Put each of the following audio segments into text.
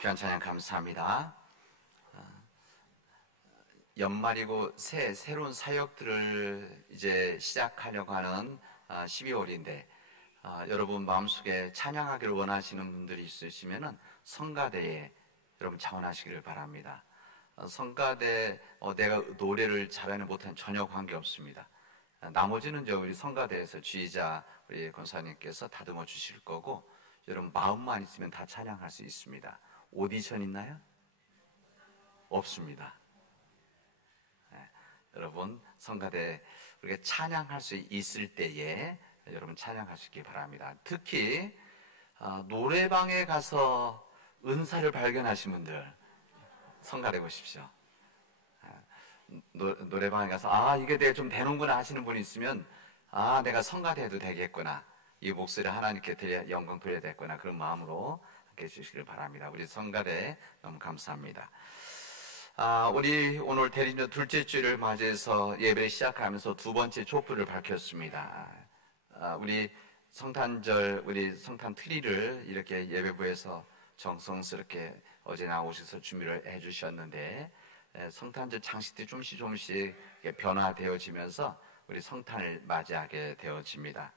귀한 찬양 감사합니다. 연말이고 새로운 사역들을 이제 시작하려고 하는 12월인데 여러분 마음속에 찬양하기를 원하시는 분들이 있으시면은 성가대에 여러분 자원하시기를 바랍니다. 성가대 내가 노래를 잘하는 못하는 전혀 관계없습니다. 나머지는 우리 성가대에서 지휘자 우리 권사님께서 다듬어 주실 거고 여러분 마음만 있으면 다 찬양할 수 있습니다. 오디션 있나요? 없습니다. 여러분 성가대 우리가 찬양할 수 있을 때에 여러분 찬양하시기 바랍니다. 특히 노래방에 가서 은사를 발견하신 분들 성가대 보십시오. 노래방에 가서 이게 내가 좀 되는구나 하시는 분이 있으면 내가 성가대 해도 되겠구나, 이 목소리를 하나님께 영광 돌려야 되겠구나, 그런 마음으로 함께 해주시길 바랍니다. 우리 성가대 너무 감사합니다. 우리 오늘 대리년 둘째 주일을 맞이해서 예배를 시작하면서 두 번째 촛불을 밝혔습니다. 우리 성탄절, 우리 성탄 트리를 이렇게 예배부에서 정성스럽게 어제 나오셔서 준비를 해주셨는데 성탄절 장식들이 조금씩 변화되어지면서 우리 성탄을 맞이하게 되어집니다.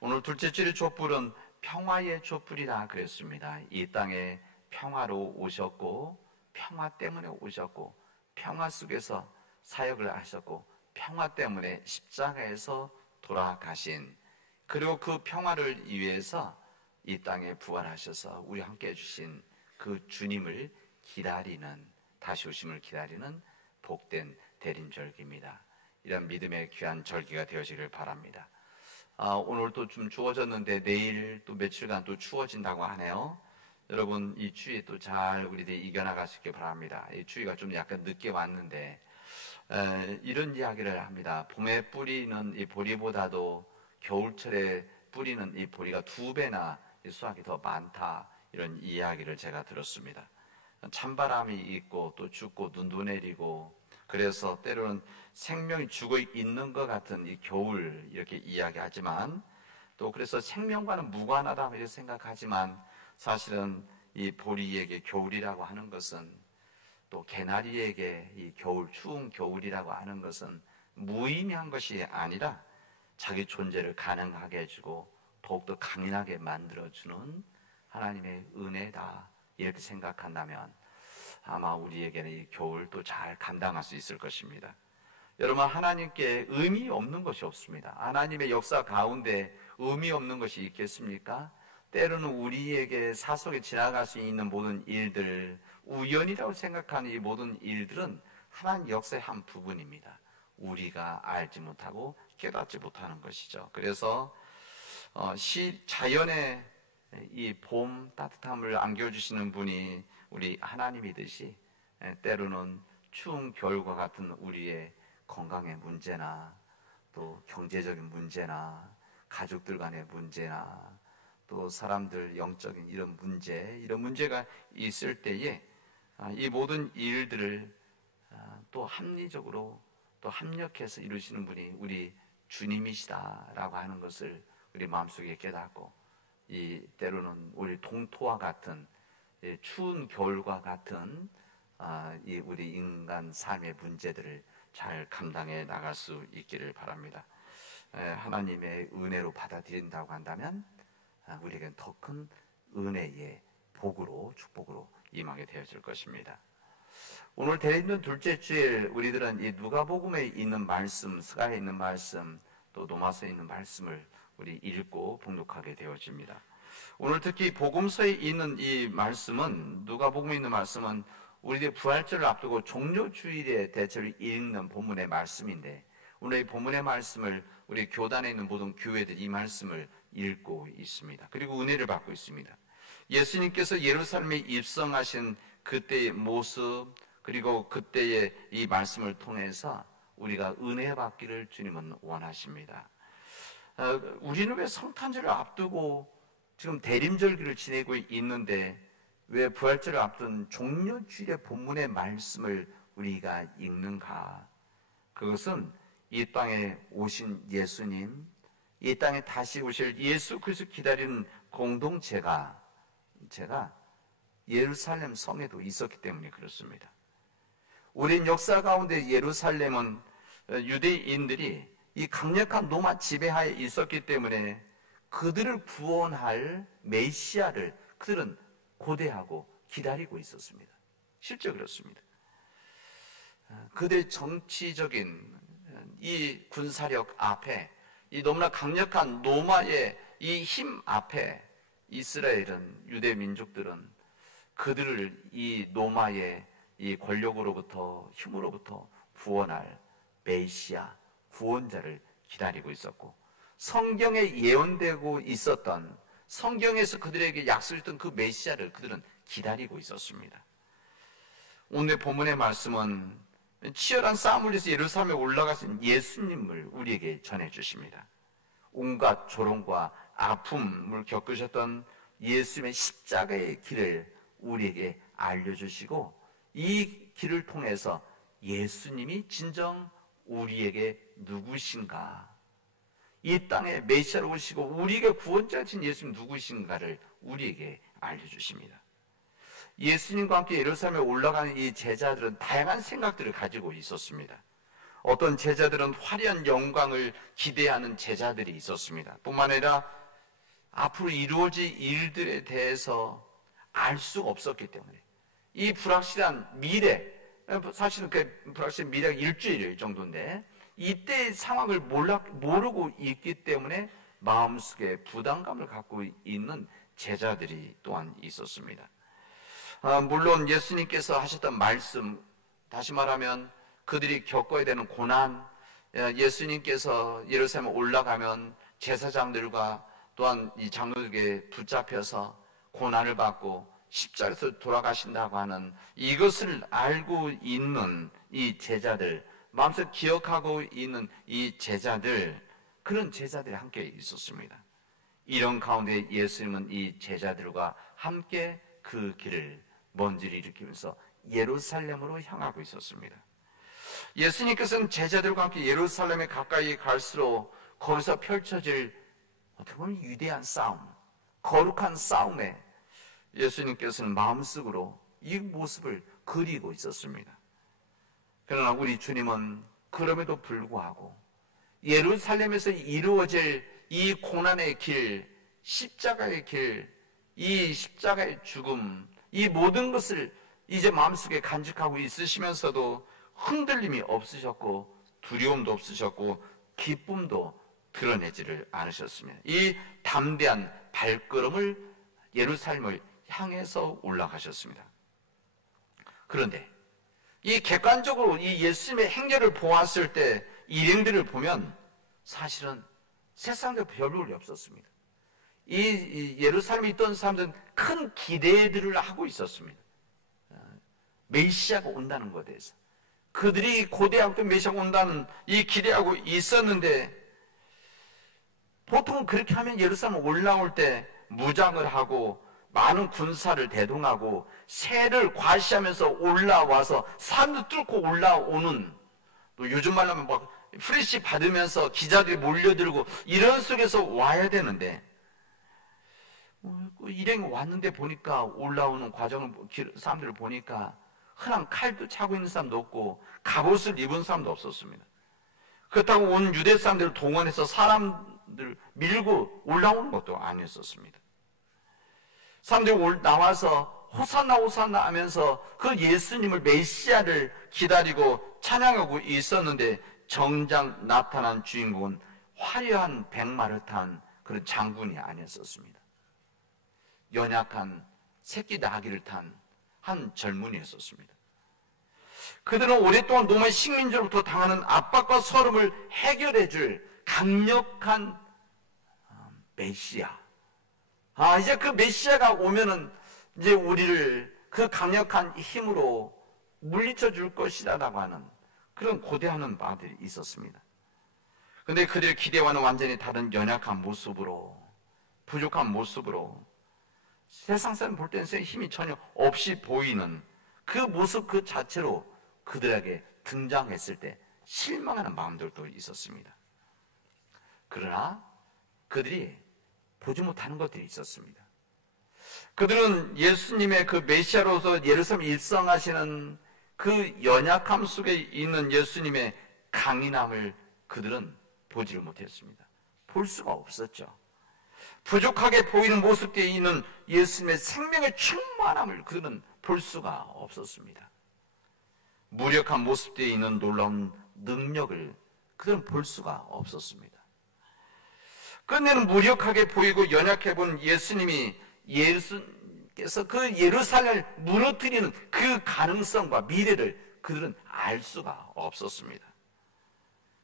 오늘 둘째 주일의 촛불은 평화의 촛불이라 그랬습니다. 이 땅에 평화로 오셨고 평화 때문에 오셨고 평화 속에서 사역을 하셨고 평화 때문에 십자가에서 돌아가신, 그리고 그 평화를 위해서 이 땅에 부활하셔서 우리 함께 해주신 그 주님을 기다리는, 다시 오심을 기다리는 복된 대림절기입니다. 이런 믿음의 귀한 절기가 되어지길 바랍니다. 오늘 또 좀 추워졌는데 내일 또 며칠간 또 추워진다고 하네요. 여러분 이 추위 또 잘 우리들이 이겨나가시길 바랍니다. 이 추위가 좀 약간 늦게 왔는데 이런 이야기를 합니다. 봄에 뿌리는 이 보리보다도 겨울철에 뿌리는 이 보리가 2배나 수확이 더 많다, 이런 이야기를 제가 들었습니다. 찬바람이 있고 또 춥고 눈도 내리고 그래서 때로는 생명이 죽어 있는 것 같은 이 겨울 이렇게 이야기하지만 또 그래서 생명과는 무관하다 이렇게 생각하지만 사실은 이 보리에게 겨울이라고 하는 것은, 또 개나리에게 이 겨울, 추운 겨울이라고 하는 것은 무의미한 것이 아니라 자기 존재를 가능하게 해주고 더욱더 강인하게 만들어주는 하나님의 은혜다, 이렇게 생각한다면 아마 우리에게는 이 겨울도 잘 감당할 수 있을 것입니다. 여러분 하나님께 의미 없는 것이 없습니다. 하나님의 역사 가운데 의미 없는 것이 있겠습니까? 때로는 우리에게 사속에 지나갈 수 있는 모든 일들, 우연이라고 생각하는 이 모든 일들은 하나님 역사의 한 부분입니다. 우리가 알지 못하고 깨닫지 못하는 것이죠. 그래서 자연의 이 봄 따뜻함을 안겨주시는 분이 우리 하나님이듯이 때로는 추운 겨울과 같은 우리의 건강의 문제나 또 경제적인 문제나 가족들 간의 문제나 또 사람들 영적인 이런 문제가 있을 때에 이 모든 일들을 또 합리적으로 또 합력해서 이루시는 분이 우리 주님이시다라고 하는 것을 우리 마음속에 깨닫고, 이 때로는 우리 동토와 같은 추운 겨울과 같은 이 우리 인간 삶의 문제들을 잘 감당해 나갈 수 있기를 바랍니다. 하나님의 은혜로 받아들인다고 한다면 우리에겐 더 큰 은혜의 복으로, 축복으로 임하게 되어질 것입니다. 오늘 대리년 둘째 주일 우리들은 이 누가복음에 있는 말씀, 스가에 있는 말씀, 또 로마서에 있는 말씀을 우리 읽고 봉독하게 되어집니다. 오늘 특히 복음서에 있는 이 말씀은, 누가복음에 있는 말씀은 우리들의 부활절을 앞두고 종료주일에 대체로 읽는 본문의 말씀인데, 오늘 이 본문의 말씀을 우리 교단에 있는 모든 교회들이 이 말씀을 읽고 있습니다. 그리고 은혜를 받고 있습니다. 예수님께서 예루살렘에 입성하신 그때의 모습, 그리고 그때의 이 말씀을 통해서 우리가 은혜 받기를 주님은 원하십니다. 우리는 왜 성탄절을 앞두고 지금 대림절기를 지내고 있는데 왜 부활절을 앞둔 종료주일의 본문의 말씀을 우리가 읽는가? 그것은 이 땅에 오신 예수님, 이 땅에 다시 오실 예수 그리스도 기다리는 공동체가 예루살렘 성에도 있었기 때문에 그렇습니다. 오랜 역사 가운데 예루살렘은 유대인들이 이 강력한 로마 지배하에 있었기 때문에 그들을 구원할 메시아를 그들은 고대하고 기다리고 있었습니다. 실제 그렇습니다. 그들의 정치적인 이 군사력 앞에, 이 너무나 강력한 로마의 이 힘 앞에 이스라엘은, 유대 민족들은 그들을 이 로마의 이 권력으로부터, 힘으로부터 구원할 메시아, 구원자를 기다리고 있었고, 성경에 예언되고 있었던, 성경에서 그들에게 약속했던 그 메시아를 그들은 기다리고 있었습니다. 오늘 본문의 말씀은 치열한 싸움을 위해서 예루살렘에 올라가신 예수님을 우리에게 전해주십니다. 온갖 조롱과 아픔을 겪으셨던 예수님의 십자가의 길을 우리에게 알려주시고, 이 길을 통해서 예수님이 진정 우리에게 누구신가, 이 땅에 메시아로 오시고 우리에게 구원자신 예수님 누구신가를 우리에게 알려주십니다. 예수님과 함께 예루살렘에 올라가는 이 제자들은 다양한 생각들을 가지고 있었습니다. 어떤 제자들은 화려한 영광을 기대하는 제자들이 있었습니다. 뿐만 아니라 앞으로 이루어질 일들에 대해서 알 수가 없었기 때문에 이 불확실한 미래, 사실은 그 불확실한 미래가 일주일 정도인데 이때의 상황을 모르고 있기 때문에 마음속에 부담감을 갖고 있는 제자들이 또한 있었습니다. 물론 예수님께서 하셨던 말씀, 다시 말하면 그들이 겪어야 되는 고난, 예수님께서 예루살렘에 올라가면 제사장들과 또한 이 장로들에게 붙잡혀서 고난을 받고 십자가에서 돌아가신다고 하는 이것을 알고 있는 이 제자들, 마음속에 기억하고 있는 이 제자들, 그런 제자들이 함께 있었습니다. 이런 가운데 예수님은 이 제자들과 함께 그 길을 먼지를 일으키면서 예루살렘으로 향하고 있었습니다. 예수님께서는 제자들과 함께 예루살렘에 가까이 갈수록 거기서 펼쳐질 어떻게 보면 위대한 싸움, 거룩한 싸움에 예수님께서는 마음속으로 이 모습을 그리고 있었습니다. 그러나 우리 주님은 그럼에도 불구하고 예루살렘에서 이루어질 이 고난의 길, 십자가의 길, 이 십자가의 죽음, 이 모든 것을 이제 마음속에 간직하고 있으시면서도 흔들림이 없으셨고 두려움도 없으셨고 기쁨도 드러내지를 않으셨습니다. 이 담대한 발걸음을 예루살렘을 향해서 올라가셨습니다. 그런데 이 객관적으로 이 예수님의 행렬을 보았을 때 일행들을 보면 사실은 세상에 별볼이 없었습니다. 이 예루살렘에 있던 사람들은 큰 기대들을 하고 있었습니다. 메시아가 온다는 것에 대해서 그들이 고대하고 메시아가 온다는 이 기대하고 있었는데, 보통 그렇게 하면 예루살렘 올라올 때 무장을 하고 많은 군사를 대동하고 새를 과시하면서 올라와서 산도 뚫고 올라오는, 또 요즘 말로 하면 막 프레시 받으면서 기자들이 몰려들고 이런 속에서 와야 되는데, 일행이 왔는데 보니까 올라오는 과정을 사람들을 보니까 흔한 칼도 차고 있는 사람도 없고 갑옷을 입은 사람도 없었습니다. 그렇다고 온 유대 사람들을 동원해서 사람들 밀고 올라오는 것도 아니었었습니다. 사람들이 나와서 호산나 호산나 하면서 그 예수님을, 메시아를 기다리고 찬양하고 있었는데, 정작 나타난 주인공은 화려한 백마를 탄 그런 장군이 아니었었습니다. 연약한 새끼 나귀를 탄 한 젊은이였었습니다. 그들은 오랫동안 로마의 식민지로부터 당하는 압박과 서름을 해결해 줄 강력한 메시아. 이제 그 메시아가 오면은 이제 우리를 그 강력한 힘으로 물리쳐 줄 것이라고 하는 그런 고대하는 바들이 있었습니다. 그런데 그들의 기대와는 완전히 다른 연약한 모습으로, 부족한 모습으로, 세상 사람 볼 때는 힘이 전혀 없이 보이는 그 모습 그 자체로 그들에게 등장했을 때 실망하는 마음들도 있었습니다. 그러나 그들이 보지 못하는 것들이 있었습니다. 그들은 예수님의 그 메시아로서 예루살렘 입성하시는 그 연약함 속에 있는 예수님의 강인함을 그들은 보지를 못했습니다. 볼 수가 없었죠. 부족하게 보이는 모습에 있는 예수님의 생명의 충만함을 그들은 볼 수가 없었습니다. 무력한 모습에 있는 놀라운 능력을 그들은 볼 수가 없었습니다. 끝내는 무력하게 보이고 연약해 본 예수님께서 그 예루살렘을 무너뜨리는 그 가능성과 미래를 그들은 알 수가 없었습니다.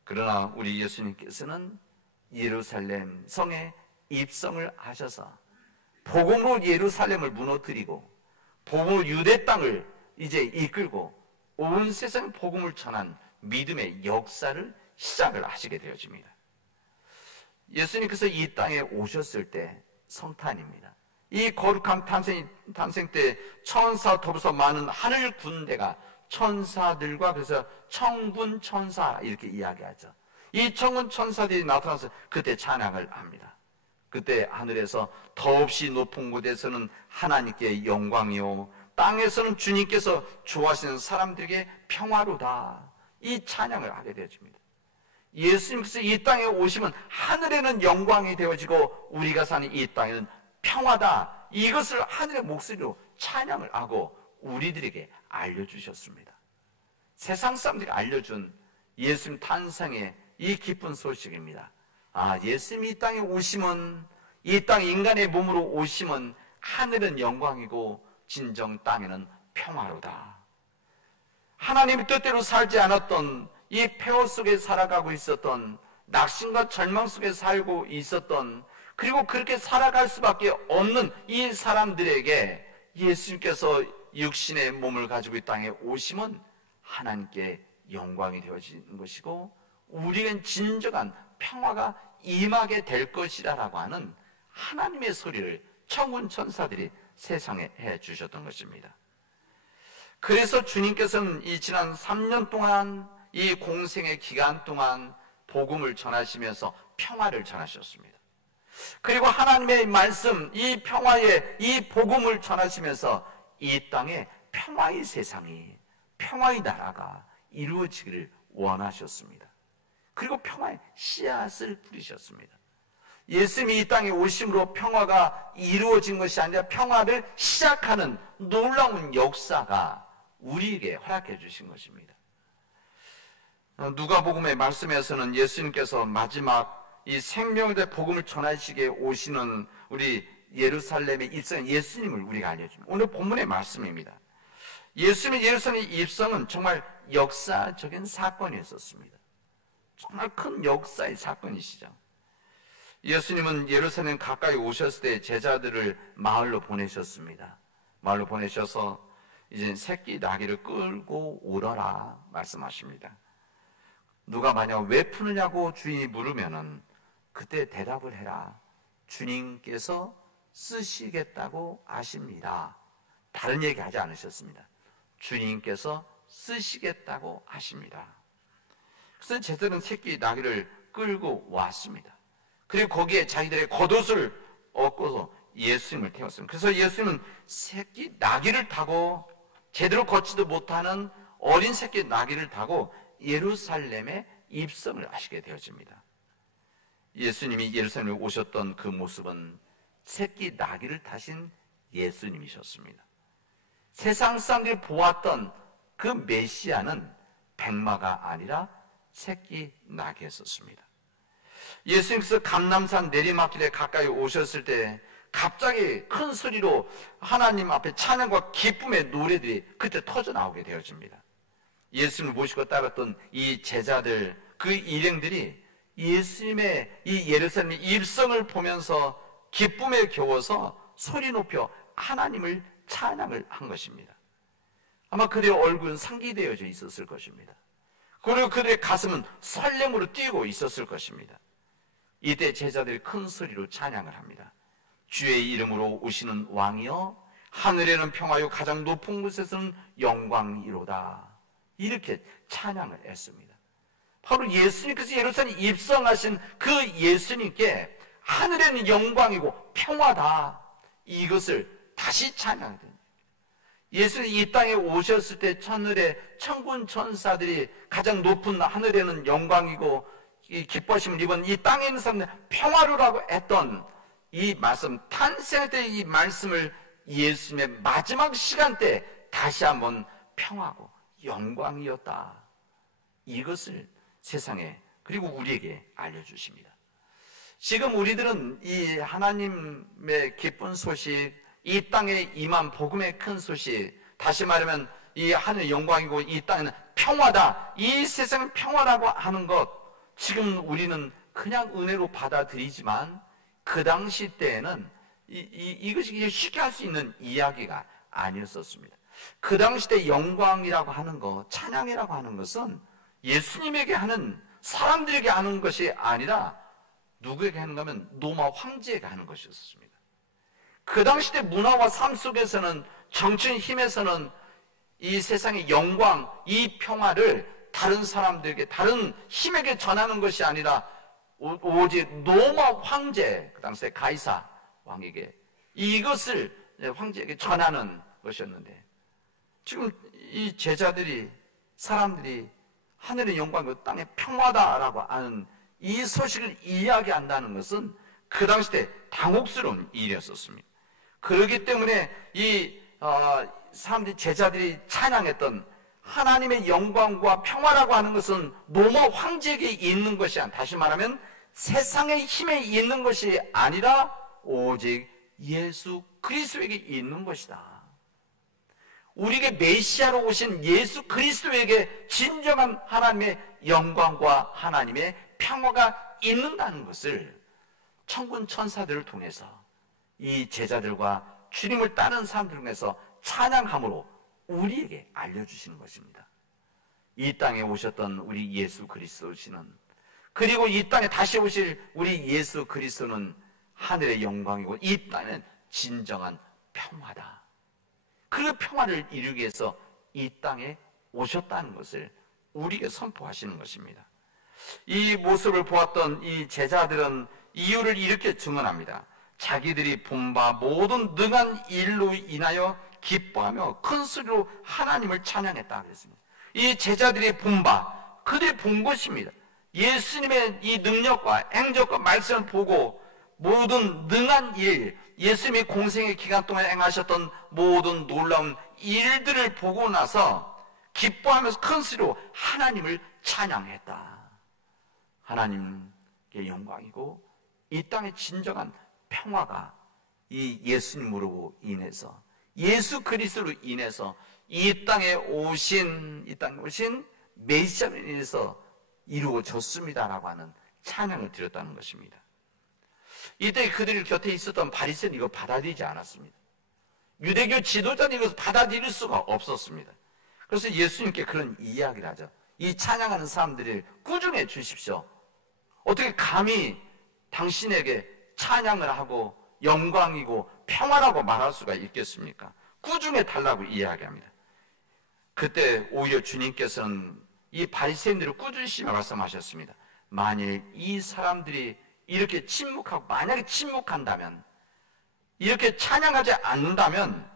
그러나 우리 예수님께서는 예루살렘 성에 입성을 하셔서 복음으로 예루살렘을 무너뜨리고 복음으로 유대 땅을 이제 이끌고 온 세상에 복음을 전한 믿음의 역사를 시작을 하시게 되어집니다. 예수님께서 이 땅에 오셨을 때 성탄입니다. 이 거룩한 탄생 때 천사 더불어서 많은 하늘 군대가 천사들과 그래서 천군 천사 이렇게 이야기하죠. 이 천군 천사들이 나타나서 그때 찬양을 합니다. 그때 하늘에서 더없이 높은 곳에서는 하나님께 영광이요 땅에서는 주님께서 좋아하시는 사람들에게 평화로다. 이 찬양을 하게 되어집니다. 예수님께서 이 땅에 오시면 하늘에는 영광이 되어지고 우리가 사는 이 땅에는 평화다. 이것을 하늘의 목소리로 찬양을 하고 우리들에게 알려주셨습니다. 세상 사람들이 알려준 예수님 탄생의 이 기쁜 소식입니다. 예수님이 이 땅에 오시면, 이 땅 인간의 몸으로 오시면 하늘은 영광이고 진정 땅에는 평화로다. 하나님의 뜻대로 살지 않았던 이 폐허 속에 살아가고 있었던, 낙심과 절망 속에 살고 있었던, 그리고 그렇게 살아갈 수밖에 없는 이 사람들에게 예수님께서 육신의 몸을 가지고 이 땅에 오시면 하나님께 영광이 되어지는 것이고 우리는 진정한 평화가 임하게 될 것이라고 하는 하나님의 소리를 천군 천사들이 세상에 해주셨던 것입니다. 그래서 주님께서는 이 지난 3년 동안 이 공생의 기간 동안 복음을 전하시면서 평화를 전하셨습니다. 그리고 하나님의 말씀, 이 평화의 이 복음을 전하시면서 이 땅에 평화의 세상이, 평화의 나라가 이루어지기를 원하셨습니다. 그리고 평화의 씨앗을 뿌리셨습니다. 예수님이 이 땅에 오심으로 평화가 이루어진 것이 아니라 평화를 시작하는 놀라운 역사가 우리에게 허락해 주신 것입니다. 누가복음의 말씀에서는 예수님께서 마지막 이 생명의 복음을 전하시게 오시는 우리 예루살렘에 입성한 예수님을 우리가 알려줍니다. 오늘 본문의 말씀입니다. 예수님의 예루살렘 입성은 정말 역사적인 사건이었습니다. 정말 큰 역사의 사건이시죠. 예수님은 예루살렘 가까이 오셨을 때 제자들을 마을로 보내셨습니다. 마을로 보내셔서 이제 새끼 나귀를 끌고 오너라 말씀하십니다. 누가 만약 왜 푸느냐고 주인이 물으면은 그때 대답을 해라. 주님께서 쓰시겠다고 하십니다. 다른 얘기 하지 않으셨습니다. 주님께서 쓰시겠다고 하십니다. 그래서 제자들은 새끼 나귀를 끌고 왔습니다. 그리고 거기에 자기들의 겉옷을 얻고서 예수님을 태웠습니다. 그래서 예수님은 새끼 나귀를 타고 제대로 걷지도 못하는 어린 새끼 나귀를 타고 예루살렘에 입성을 하시게 되어집니다. 예수님이 예루살렘에 오셨던 그 모습은 새끼 나귀를 타신 예수님이셨습니다. 세상 사람들이 보았던 그 메시아는 백마가 아니라 새끼 나귀였었습니다. 예수님께서 감람산 내리막길에 가까이 오셨을 때 갑자기 큰 소리로 하나님 앞에 찬양과 기쁨의 노래들이 그때 터져 나오게 되어집니다. 예수님을 모시고 따랐던 이 제자들, 그 일행들이 예수님의 이 예루살렘 입성을 보면서 기쁨에 겨워서 소리 높여 하나님을 찬양을 한 것입니다. 아마 그들의 얼굴은 상기되어져 있었을 것입니다. 그리고 그들의 가슴은 설렘으로 뛰고 있었을 것입니다. 이때 제자들이 큰 소리로 찬양을 합니다. 주의 이름으로 오시는 왕이여, 하늘에는 평화요 가장 높은 곳에서는 영광이로다. 이렇게 찬양을 했습니다. 바로 예수님께서 예루살렘에 입성하신 그 예수님께 하늘에는 영광이고 평화다, 이것을 다시 찬양해야 됩니다. 예수님이 이 땅에 오셨을 때 첫날에 천군 천사들이 가장 높은 하늘에는 영광이고 이 기뻐심을 입은 이 땅에 있는 사람들 평화로라고 했던 이 말씀, 탄생할 때 이 말씀을 예수님의 마지막 시간 때 다시 한번 평화고 영광이었다, 이것을 세상에 그리고 우리에게 알려주십니다. 지금 우리들은 이 하나님의 기쁜 소식, 이 땅에 임한 복음의 큰 소식, 다시 말하면 이 하늘 영광이고 이 땅에는 평화다, 이 세상은 평화라고 하는 것, 지금 우리는 그냥 은혜로 받아들이지만 그 당시 때에는 이것이 쉽게 할 수 있는 이야기가 아니었었습니다. 그 당시 때 영광이라고 하는 것, 찬양이라고 하는 것은 예수님에게 하는, 사람들에게 하는 것이 아니라 누구에게 하는가 하면 로마 황제에게 하는 것이었습니다. 그 당시 때 문화와 삶 속에서는, 정치인 힘에서는 이 세상의 영광, 이 평화를 다른 사람들에게, 다른 힘에게 전하는 것이 아니라 오직 로마 황제, 그 당시에 가이사 왕에게 이것을 황제에게 전하는 것이었는데, 지금 이 제자들이, 사람들이 하늘의 영광이고 땅의 평화다라고 하는 이 소식을 이야기한다는 것은 그 당시 때 당혹스러운 일이었었습니다. 그렇기 때문에 이 사람들이, 제자들이 찬양했던 하나님의 영광과 평화라고 하는 것은 로마 황제에게 있는 것이 아니라, 다시 말하면 세상의 힘에 있는 것이 아니라 오직 예수 그리스도에게 있는 것이다. 우리에게 메시아로 오신 예수 그리스도에게 진정한 하나님의 영광과 하나님의 평화가 있는다는 것을 천군 천사들을 통해서, 이 제자들과 주님을 따르는 사람들을 통해서 찬양함으로 우리에게 알려주시는 것입니다. 이 땅에 오셨던 우리 예수 그리스도시는, 그리고 이 땅에 다시 오실 우리 예수 그리스도는 하늘의 영광이고 이 땅은 진정한 평화다. 그 평화를 이루기 위해서 이 땅에 오셨다는 것을 우리에게 선포하시는 것입니다. 이 모습을 보았던 이 제자들은 이유를 이렇게 증언합니다. 자기들이 본 바 모든 능한 일로 인하여 기뻐하며 큰 소리로 하나님을 찬양했다 그랬습니다. 이 제자들이 본 바, 그들이 본 것입니다. 예수님의 이 능력과 행적과 말씀을 보고 모든 능한 일, 예수님이 공생의 기간 동안 행하셨던 모든 놀라운 일들을 보고 나서 기뻐하면서 큰 소리로 하나님을 찬양했다. 하나님의 영광이고 이 땅의 진정한 평화가 이 예수님으로 인해서, 예수 그리스도로 인해서 이 땅에 오신 메시아로 인해서 이루어졌습니다라고 하는 찬양을 드렸다는 것입니다. 이때 그들 곁에 있었던 바리새인은 이걸 받아들이지 않았습니다. 유대교 지도자는 이것을 받아들일 수가 없었습니다. 그래서 예수님께 그런 이야기를 하죠. 이 찬양하는 사람들을 꾸중해 주십시오. 어떻게 감히 당신에게 찬양을 하고 영광이고 평화라고 말할 수가 있겠습니까? 꾸중해 달라고 이야기합니다. 그때 오히려 주님께서는 이 바리새인들을 꾸짖으시며 말씀하셨습니다. 만일 이 사람들이 이렇게 침묵하고, 만약에 침묵한다면, 이렇게 찬양하지 않는다면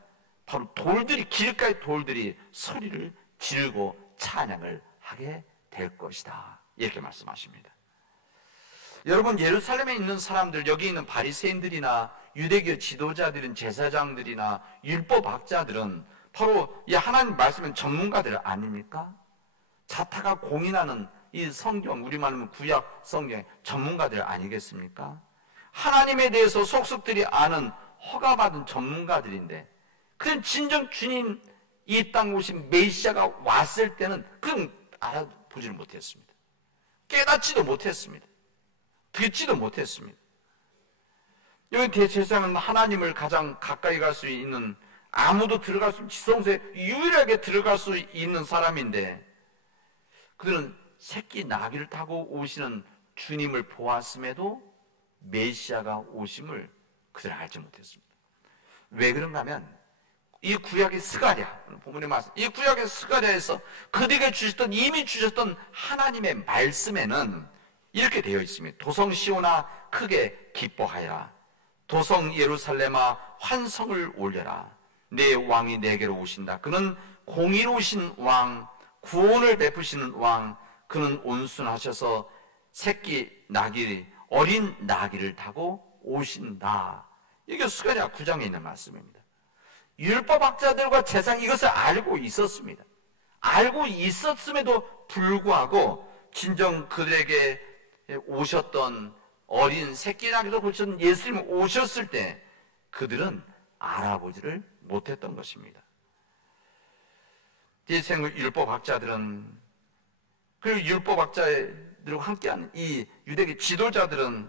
바로 돌들이, 길가의 돌들이 소리를 지르고 찬양을 하게 될 것이다, 이렇게 말씀하십니다. 여러분, 예루살렘에 있는 사람들, 여기 있는 바리새인들이나 유대교 지도자들은, 제사장들이나 율법학자들은 바로 이 하나님 말씀의 전문가들 아닙니까? 자타가 공인하는 이 성경, 우리말로 하면 구약 성경의 전문가들 아니겠습니까? 하나님에 대해서 속속들이 아는 허가받은 전문가들인데, 그런 진정 주님, 이 땅에 오신 메시아가 왔을 때는 그건 알아보지를 못했습니다. 깨닫지도 못했습니다. 듣지도 못했습니다. 여기 대제사장은 하나님을 가장 가까이 갈 수 있는, 아무도 들어갈 수 없는, 지성소에 유일하게 들어갈 수 있는 사람인데, 그들은 새끼 나귀를 타고 오시는 주님을 보았음에도 메시아가 오심을 그들은 알지 못했습니다. 왜 그런가 하면 이 구약의 스가랴, 본문의 말씀, 이 구약의 스가랴에서 그들에게 주셨던, 이미 주셨던 하나님의 말씀에는 이렇게 되어 있습니다. 도성 시온아 크게 기뻐하여라. 도성 예루살렘아 환성을 올려라. 내 왕이 내게로 오신다. 그는 공의로우신 왕, 구원을 베푸시는 왕. 그는 온순하셔서 새끼 나귀, 어린 나귀를 타고 오신다. 이게 스가랴 9장에 있는 말씀입니다. 율법학자들과 제사장 이것을 알고 있었습니다. 알고 있었음에도 불구하고 진정 그들에게 오셨던 어린 새끼 나귀로 보셨던 예수님이 오셨을 때 그들은 알아보지를 못했던 것입니다. 율법학자들은, 그리고 율법학자들과 함께하는 이 유대계 지도자들은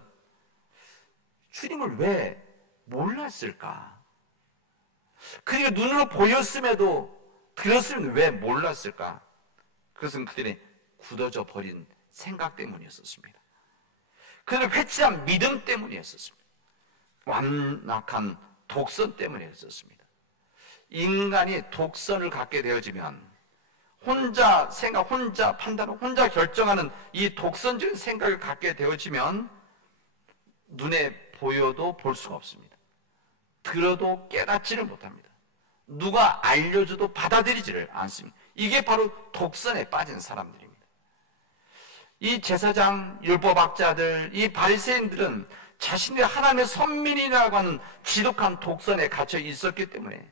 주님을 왜 몰랐을까? 그리고 눈으로 보였음에도 들었으면 왜 몰랐을까? 그것은 그들의 굳어져 버린 생각 때문이었습니다. 그들의 회치한 믿음 때문이었습니다. 완악한 독선 때문이었습니다. 인간이 독선을 갖게 되어지면 혼자 생각, 혼자 판단, 혼자 결정하는 이 독선적인 생각을 갖게 되어지면 눈에 보여도 볼 수가 없습니다. 들어도 깨닫지를 못합니다. 누가 알려줘도 받아들이지를 않습니다. 이게 바로 독선에 빠진 사람들입니다. 이 제사장, 율법학자들, 이 바리새인들은 자신들이 하나님의 선민이라고 하는 지독한 독선에 갇혀 있었기 때문에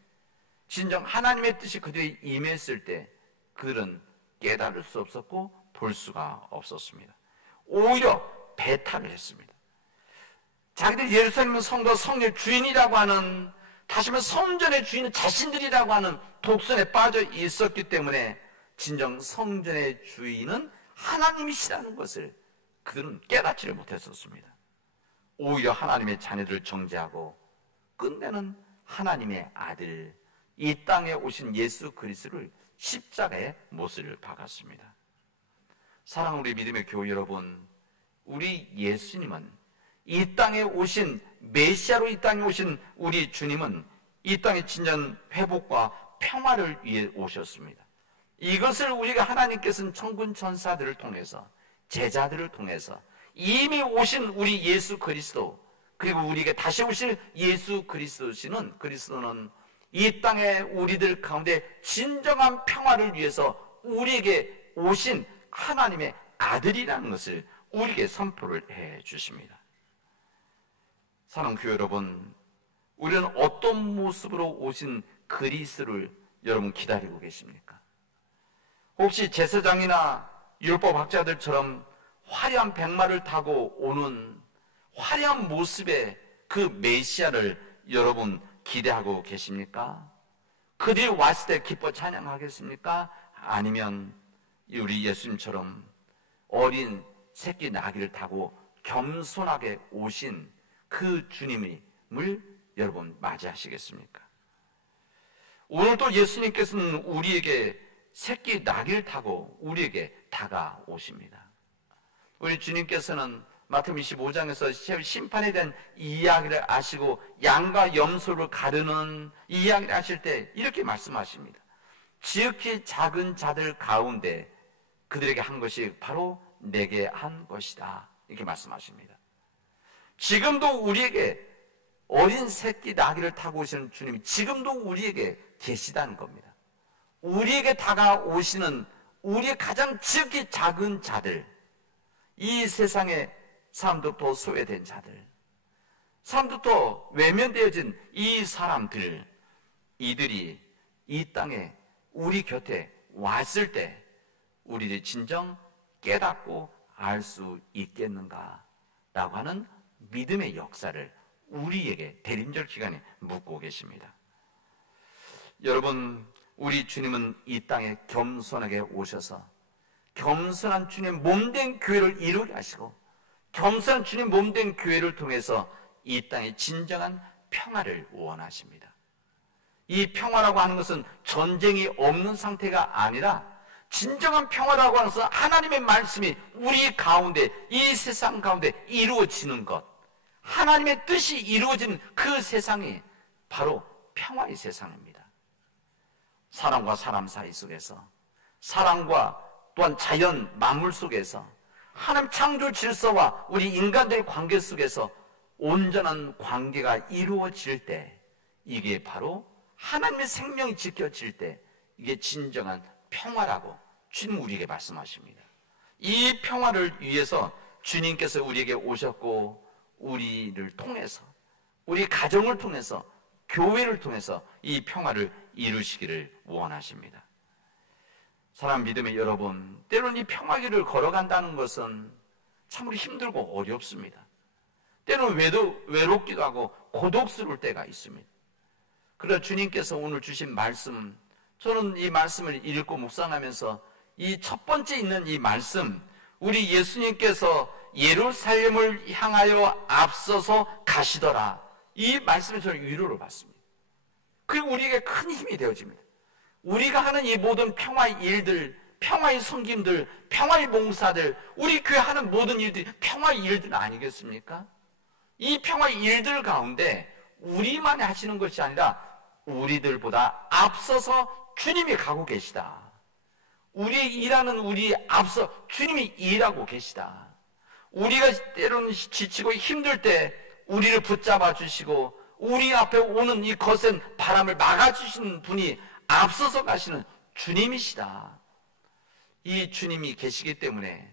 진정 하나님의 뜻이 그들이 임했을 때 그들은 깨달을 수 없었고 볼 수가 없었습니다. 오히려 배탈을 했습니다. 자기들 예루살렘 성도 성의 주인이라고 하는, 다시 말해 성전의 주인은 자신들이라고 하는 독선에 빠져 있었기 때문에 진정 성전의 주인은 하나님이시라는 것을 그들은 깨닫지를 못했었습니다. 오히려 하나님의 자녀들을 정죄하고 끝내는 하나님의 아들, 이 땅에 오신 예수 그리스도를 십자가에 못을 박았습니다. 사랑하는 우리 믿음의 교회 여러분, 우리 예수님은 이 땅에 오신 메시아로 이 땅에 오신 우리 주님은 이 땅의 진정 회복과 평화를 위해 오셨습니다. 이것을 우리가 하나님께서는 천군 천사들을 통해서, 제자들을 통해서 이미 오신 우리 예수 그리스도, 그리고 우리에게 다시 오실 예수 그리스도는 이 땅에 우리들 가운데 진정한 평화를 위해서 우리에게 오신 하나님의 아들이라는 것을 우리에게 선포를 해 주십니다. 사랑하는 교회 여러분, 우리는 어떤 모습으로 오신 그리스도를 여러분 기다리고 계십니까? 혹시 제사장이나 율법학자들처럼 화려한 백마를 타고 오는 화려한 모습의 그 메시아를 여러분 기대하고 계십니까? 그들이 왔을 때 기뻐 찬양하겠습니까? 아니면 우리 예수님처럼 어린 새끼 나귀를 타고 겸손하게 오신 그 주님을 여러분 맞이하시겠습니까? 오늘도 예수님께서는 우리에게 새끼 나귀를 타고 우리에게 다가오십니다. 우리 주님께서는 마태복음 25장에서 심판에 대한 이야기를 하시고 양과 염소를 가르는 이야기를 하실 때 이렇게 말씀하십니다. 지극히 작은 자들 가운데 그들에게 한 것이 바로 내게 한 것이다, 이렇게 말씀하십니다. 지금도 우리에게 어린 새끼 나귀를 타고 오시는 주님이 지금도 우리에게 계시다는 겁니다. 우리에게 다가오시는 우리의 가장 지극히 작은 자들, 이 세상에 사람들부터 소외된 자들, 사람들부터 외면되어진 이 사람들, 이들이 이 땅에 우리 곁에 왔을 때 우리들이 진정 깨닫고 알 수 있겠는가 라고 하는 믿음의 역사를 우리에게 대림절 기간에 묻고 계십니다. 여러분, 우리 주님은 이 땅에 겸손하게 오셔서 겸손한 주님 몸된 교회를 이루게 하시고 겸손한 주님 몸된 교회를 통해서 이 땅에 진정한 평화를 원하십니다. 이 평화라고 하는 것은 전쟁이 없는 상태가 아니라 진정한 평화라고 하는 것은 하나님의 말씀이 우리 가운데, 이 세상 가운데 이루어지는 것, 하나님의 뜻이 이루어지는 그 세상이 바로 평화의 세상입니다. 사람과 사람 사이 속에서, 사람과 또한 자연 만물 속에서, 하나님 창조 질서와 우리 인간들의 관계 속에서 온전한 관계가 이루어질 때, 이게 바로 하나님의 생명이 지켜질 때 이게 진정한 평화라고 주님 우리에게 말씀하십니다. 이 평화를 위해서 주님께서 우리에게 오셨고, 우리를 통해서, 우리 가정을 통해서, 교회를 통해서 이 평화를 이루시기를 원하십니다. 사랑 믿음의 여러분, 때로는 이 평화길을 걸어간다는 것은 참으로 힘들고 어렵습니다. 때로는 외롭기도 하고 고독스러울 때가 있습니다. 그러나 주님께서 오늘 주신 말씀, 저는 이 말씀을 읽고 묵상하면서 이 첫 번째 있는 이 말씀, 우리 예수님께서 예루살렘을 향하여 앞서서 가시더라, 이 말씀에 저는 위로를 받습니다. 그리고 우리에게 큰 힘이 되어집니다. 우리가 하는 이 모든 평화의 일들, 평화의 섬김들, 평화의 봉사들, 우리 교회 하는 모든 일들이 평화의 일들 아니겠습니까? 이 평화의 일들 가운데 우리만이 하시는 것이 아니라 우리들보다 앞서서 주님이 가고 계시다. 우리 일하는 우리 앞서 주님이 일하고 계시다. 우리가 때로는 지치고 힘들 때 우리를 붙잡아 주시고 우리 앞에 오는 이 거센 바람을 막아주시는 분이 앞서서 가시는 주님이시다. 이 주님이 계시기 때문에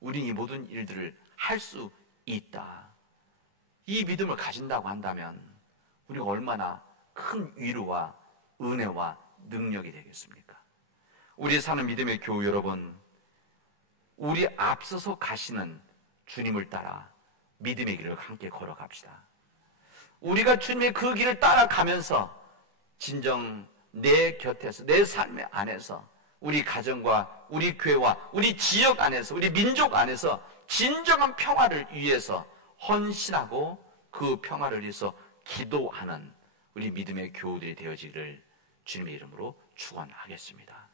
우리 이 모든 일들을 할 수 있다. 이 믿음을 가진다고 한다면 우리가 얼마나 큰 위로와 은혜와 능력이 되겠습니까? 우리 사는 믿음의 교우 여러분, 우리 앞서서 가시는 주님을 따라 믿음의 길을 함께 걸어갑시다. 우리가 주님의 그 길을 따라가면서 진정 내 곁에서, 내 삶의 안에서, 우리 가정과 우리 교회와 우리 지역 안에서, 우리 민족 안에서 진정한 평화를 위해서 헌신하고 그 평화를 위해서 기도하는 우리 믿음의 교우들이 되어지기를 주님의 이름으로 축원하겠습니다.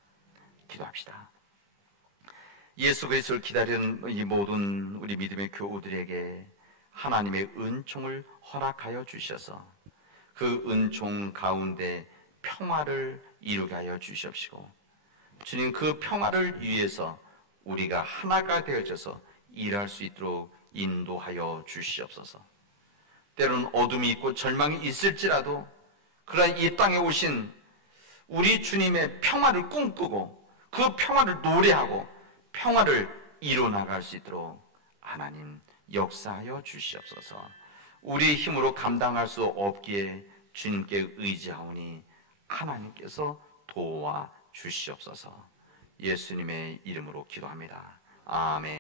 기도합시다. 예수 그리스도를 기다리는 이 모든 우리 믿음의 교우들에게 하나님의 은총을 허락하여 주셔서 그 은총 가운데 평화를 이루게 하여 주시옵시고, 주님 그 평화를 위해서 우리가 하나가 되어져서 일할 수 있도록 인도하여 주시옵소서. 때로는 어둠이 있고 절망이 있을지라도 그러나 이 땅에 오신 우리 주님의 평화를 꿈꾸고 그 평화를 노래하고 평화를 이뤄나갈 수 있도록 하나님 역사하여 주시옵소서. 우리의 힘으로 감당할 수 없기에 주님께 의지하오니 하나님께서 도와 주시옵소서. 예수님의 이름으로 기도합니다. 아멘.